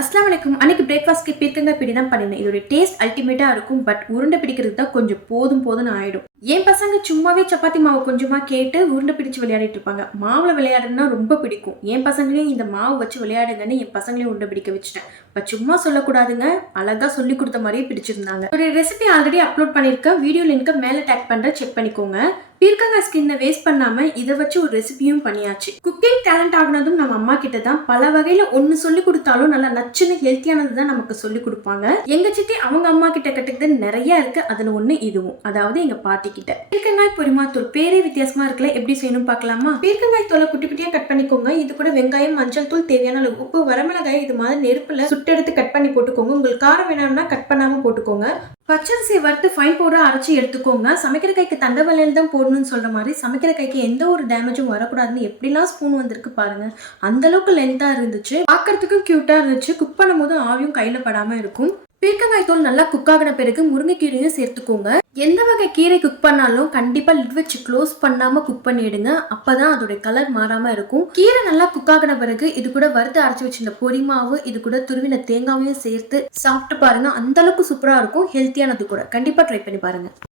அஸ்லாம் வலைக்கும். அன்னைக்கு பிரேக்ஃபாஸ்ட்க்கு பீர்க்கங்காய் பிடி தான் பண்ணினேன். இதோட டேஸ்ட் அல்டிமேட்டா இருக்கும். பட் உருண்டை பிடிக்கிறது தான் கொஞ்சம் போதும் போதும்னு ஆயிடும். என் பசங்க சும்மாவே சப்பாத்தி மாவு கொஞ்சமா கேட்டு உருண்டை பிடிச்சு விளையாடிட்டு இருப்பாங்க. மாவுல விளையாடுறதுனா ரொம்ப பிடிக்கும். என் பசங்களையும் இந்த மாவு வச்சு விளையாடுங்கன்னு என் பசங்களையும் உருண்டை பிடிக்க வச்சுட்டேன். பட் சும்மா சொல்லக்கூடாதுங்க, அழகா சொல்லி கொடுத்த மாதிரியே பிடிச்சிருந்தாங்க. ஒரு ரெசிபி ஆல்ரெடி அப்லோட் பண்ணிருக்கேன். வீடியோ லிங்க் மேல டேக் பண்றேன், செக் பண்ணிக்கோங்க. பீர்க்கங்காய் ஸ்கின்னை வேஸ்ட் பண்ணாம இதை வச்சு ஒரு ரெசிபியும் பண்ணியாச்சு. குக்கிங் டேலண்ட் ஆகுனதும் நம்ம அம்மா கிட்ட தான். பல வகையில ஒன்னு சொல்லி கொடுத்தாலும் நல்லா நச்சுன்னு ஹெல்த்தியானது தான் நமக்கு சொல்லி கொடுப்பாங்க. எங்க சித்தி அவங்க அம்மா கிட்ட கட்டுக்கிறது நிறைய இருக்கு. அதுல ஒண்ணு இதுவும், அதாவது எங்க பாட்டி கிட்ட. பீர்க்கங்காய் பொரிமாத்தூள் பேரே வித்தியாசமா இருக்குல்ல, எப்படி செய்யணும் பார்க்கலாமா? பீர்க்கங்காய் தோலை குட்டி குட்டியா கட் பண்ணிக்கோங்க. இது கூட வெங்காயம், மஞ்சள் தூள், தேவையான அளவு உப்பு, வரமிளகாய் இது மாதிரி நெருப்புல சுட்டு எடுத்து கட் பண்ணி போட்டுக்கோங்க. உங்களுக்கு காரம் வேணும்னா கட் பண்ணாம போட்டுக்கோங்க. பச்சரிசியை வறுத்து ஃபைன் பவுடரா அரைச்சி எடுத்துக்கோங்க. சமைக்கிற கைக்கு தண்டவலையில் தான் போடணும்னு சொல்ற மாதிரி சமைக்கிற கைக்கு எந்த ஒரு டேமேஜும் வரக்கூடாதுன்னு எப்படிலாம் ஸ்பூன் வந்திருக்கு பாருங்க. அந்த அளவுக்கு லென்த்தா இருந்துச்சு, பார்க்கறதுக்கும் கியூட்டா இருந்துச்சு. குக் பண்ணும் போது ஆவியும் கையில படாம இருக்கும். பீர்க்கங்காய் தோல் நல்லா குக் ஆகின பிறகு முருங்கைக்கீரையும் சேர்த்துக்கோங்க. எந்த வகை கீரை குக் பண்ணாலும் கண்டிப்பா லிட் வச்சு க்ளோஸ் பண்ணாம குக் பண்ணிடுங்க. அப்பதான் அதோட கலர் மாறாம இருக்கும். கீரை நல்லா குக் ஆகின பிறகு இது கூட வறுத்து அரைச்சு வச்சிருந்த பொரி மாவு, இது கூட துருவின தேங்காவையும் சேர்த்து சாப்பிட்டு பாருங்க. அந்த அளவுக்கு சூப்பரா இருக்கும். ஹெல்த்தியானது கூட. கண்டிப்பா ட்ரை பண்ணி பாருங்க.